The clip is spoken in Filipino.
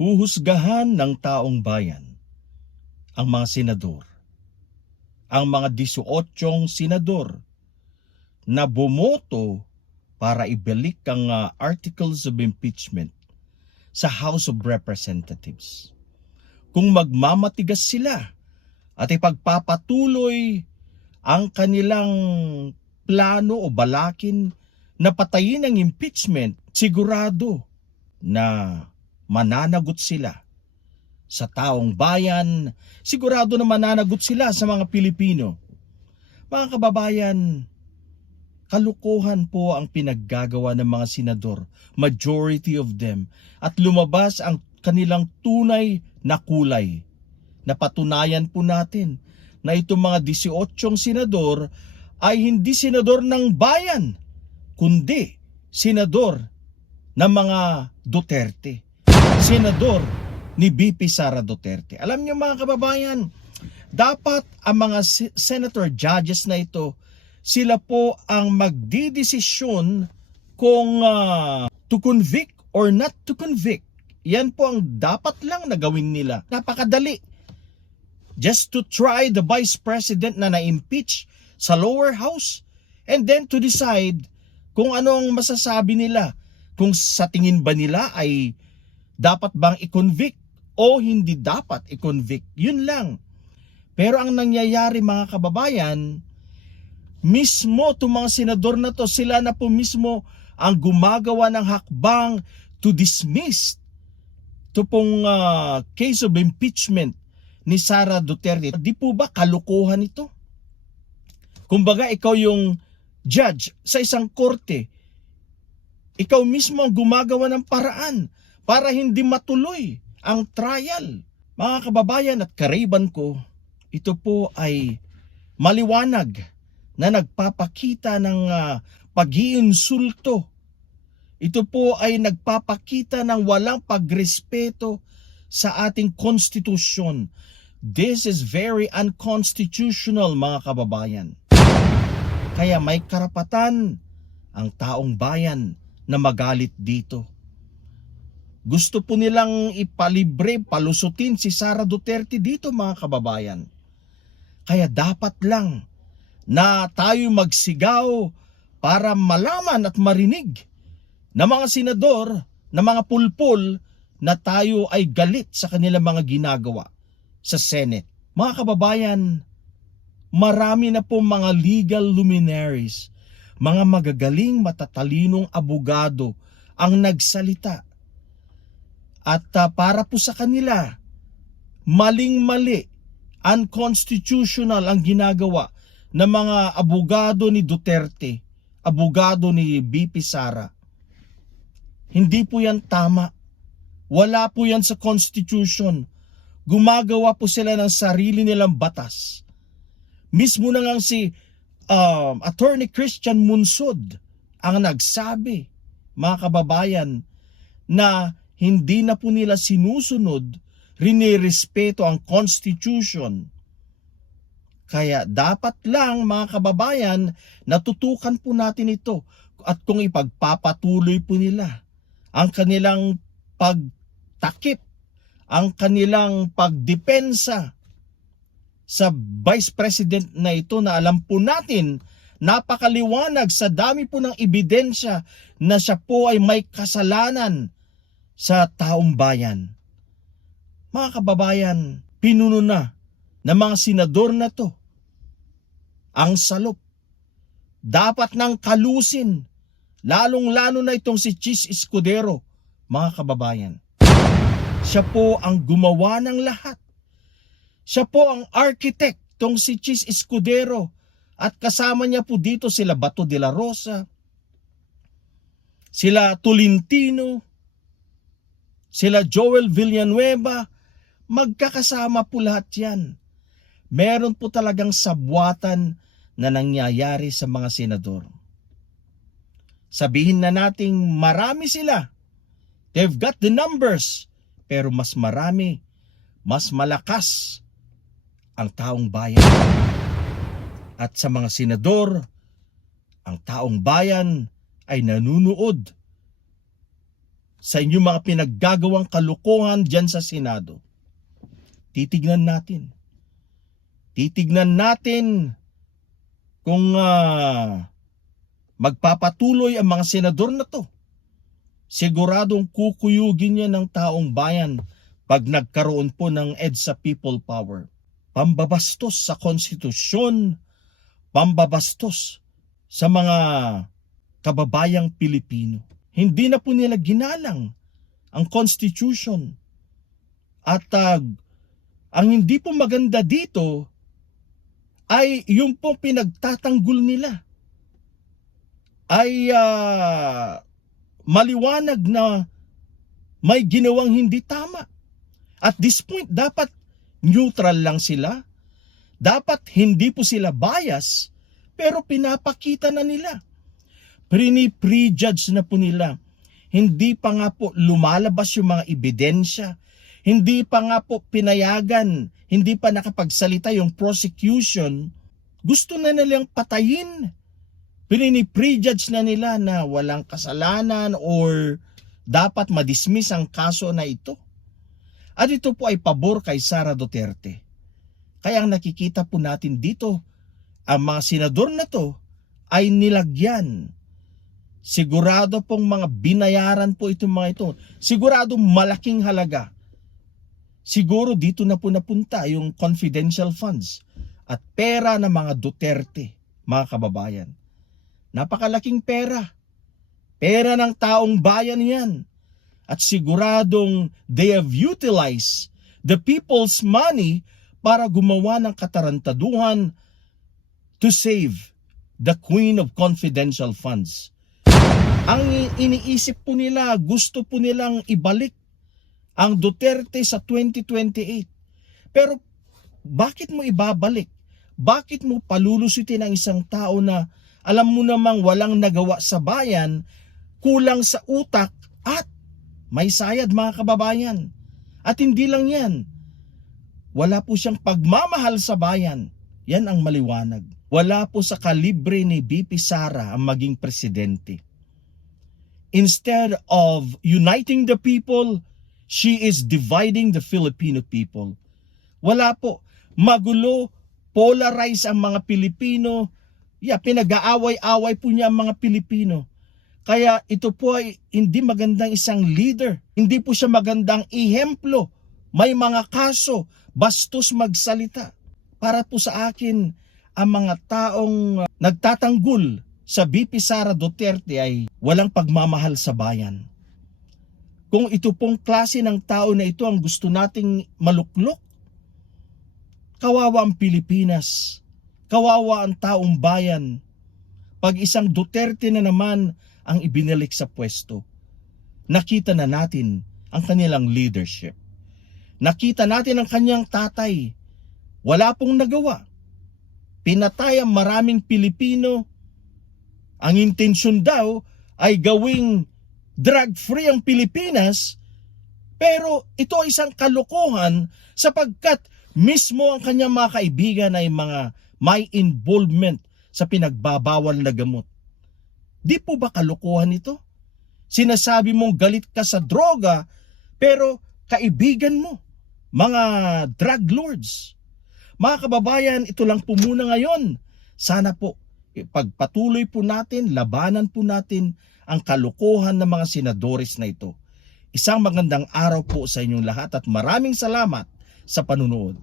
huhusgahan ng taong bayan ang mga senador, ang mga 18 senador na bumoto para ibalik ang ah, articles of impeachment sa House of Representatives. Kung magmamatigas sila at ipagpapatuloy ang kanilang plano o balakin na patayin ang impeachment, sigurado na mananagot sila sa taong bayan, sigurado na mananagot sila sa mga Pilipino. Mga kababayan, kalukuhan po ang pinaggagawa ng mga senador, majority of them, at lumabas ang kanilang tunay na kulay. Napatunayan po natin na itong mga 18 senador ay hindi senador ng bayan, kundi senador ng mga Duterte. Senador ni BP Sara Duterte. Alam niyo mga kababayan, dapat ang mga se- senator judges na ito, sila po ang magdidesisyon kung ah, to convict or not to convict. Yan po ang dapat lang na gawin nila. Napakadali. Just to try the vice president na na-impeach sa lower house and then to decide kung ano ang masasabi nila. Kung sa tingin ba nila ay dapat bang i-convict o hindi dapat i-convict. Yun lang. Pero ang nangyayari mga kababayan, mismo itong mga senador na to, sila na po mismo ang gumagawa ng hakbang to dismiss ito pong ah, case of impeachment ni Sara Duterte. Di po ba kalukuhan ito? Kumbaga ikaw yung judge sa isang korte. Ikaw mismo ang gumagawa ng paraan para hindi matuloy ang trial. Mga kababayan at kariban ko, ito po ay maliwanag na nagpapakita ng ah, pag-iinsulto. Ito po ay nagpapakita ng walang pagrespeto sa ating konstitusyon. This is very unconstitutional mga kababayan. Kaya may karapatan ang taong bayan na magalit dito. Gusto po nilang ipalibre, palusutin si Sara Duterte dito mga kababayan. Kaya dapat lang na tayo magsigaw para malaman at marinig na mga senador, na mga pulpul na tayo ay galit sa kanilang mga ginagawa sa Senate. Mga kababayan, marami na po mga legal luminaries, mga magagaling matatalinong abogado ang nagsalita. At ah, para po sa kanila, maling-mali, unconstitutional ang ginagawa ng mga abogado ni Duterte, abogado ni BP Sara. Hindi po yan tama. Wala po yan sa Constitution. Gumagawa po sila ng sarili nilang batas. Mismo na nga si um, Attorney Christian Munsod ang nagsabi, mga kababayan, na hindi na po nila sinusunod, rinirespeto ang Constitution. Kaya dapat lang mga kababayan, natutukan po natin ito at kung ipagpapatuloy po nila ang kanilang pagtakip, ang kanilang pagdepensa sa Vice President na ito na alam po natin napakaliwanag sa dami po ng ebidensya na siya po ay may kasalanan sa taong bayan. Mga kababayan, pinuno na ng mga senador na to ang salop. Dapat nang kalusin, lalong-lalo na itong si Chis Escudero, mga kababayan. Siya po ang gumawa ng lahat. Siya po ang architect, tong si Chis Escudero, at kasama niya po dito sila Bato de la Rosa, sila Tolentino, sila Joel Villanueva, magkakasama po lahat yan. Meron po talagang sabwatan na nangyayari sa mga senador. Sabihin na nating marami sila. They've got the numbers. Pero mas marami, mas malakas ang taong bayan. At sa mga senador, ang taong bayan ay nanunood sa inyong mga pinaggagawang kalukuhan dyan sa Senado. Titignan natin. Titignan natin kung ah, magpapatuloy ang mga senador na to. Siguradong kukuyugin niya ng taong bayan pag nagkaroon po ng EDSA People Power. Pambabastos sa konstitusyon, pambabastos sa mga kababayang Pilipino. Hindi na po nila ginalang ang Constitution. At ah, ang hindi po maganda dito ay yung po pinagtatanggol nila ay ah, maliwanag na may ginawang hindi tama. At this point, dapat neutral lang sila. Dapat hindi po sila bias, pero pinapakita na nila. Prini-prejudge na po nila. Hindi pa nga po lumalabas yung mga ebidensya. Hindi pa nga po pinayagan, hindi pa nakapagsalita yung prosecution. Gusto na nilang patayin. Pinini-prejudge na nila na walang kasalanan or dapat madismiss ang kaso na ito. At ito po ay pabor kay Sara Duterte. Kaya ang nakikita po natin dito, ang mga senador na to ay nilagyan. Sigurado pong mga binayaran po itong mga ito. Sigurado malaking halaga. Siguro dito na po napunta yung confidential funds at pera ng mga Duterte, mga kababayan. Napakalaking pera. Pera ng taong bayan yan. At siguradong they have utilized the people's money para gumawa ng katarantaduhan to save the queen of confidential funds. Ang iniisip po nila, gusto po nilang ibalik ang Duterte sa 2028. Pero bakit mo ibabalik? Bakit mo palulusutin ang isang tao na alam mo namang walang nagawa sa bayan, kulang sa utak at may sayad mga kababayan. At hindi lang yan. Wala po siyang pagmamahal sa bayan. Yan ang maliwanag. Wala po sa kalibre ni BP Sara ang maging presidente. Instead of uniting the people, she is dividing the Filipino people. Wala po. Magulo, polarize ang mga Pilipino. Yeah, pinag-aaway-away po niya ang mga Pilipino. Kaya ito po ay hindi magandang isang leader. Hindi po siya magandang ihemplo. May mga kaso, bastos magsalita. Para po sa akin, ang mga taong uh, nagtatanggol sa BP Sara Duterte ay walang pagmamahal sa bayan. Kung ito pong klase ng tao na ito ang gusto nating maluklok, kawawa ang Pilipinas, kawawa ang taong bayan. Pag isang Duterte na naman ang ibinalik sa pwesto, nakita na natin ang kanilang leadership. Nakita natin ang kanyang tatay. Wala pong nagawa. Pinatay ang maraming Pilipino. Ang intensyon daw ay gawing drug-free ang Pilipinas, pero ito ay isang kalokohan sapagkat mismo ang kanyang mga kaibigan ay mga may involvement sa pinagbabawal na gamot. Di po ba kalokohan ito? Sinasabi mong galit ka sa droga, pero kaibigan mo, mga drug lords. Mga kababayan, ito lang po muna ngayon. Sana po, pagpatuloy po natin, labanan po natin ang kalokohan ng mga senadores na ito. Isang magandang araw po sa inyong lahat at maraming salamat sa panunood.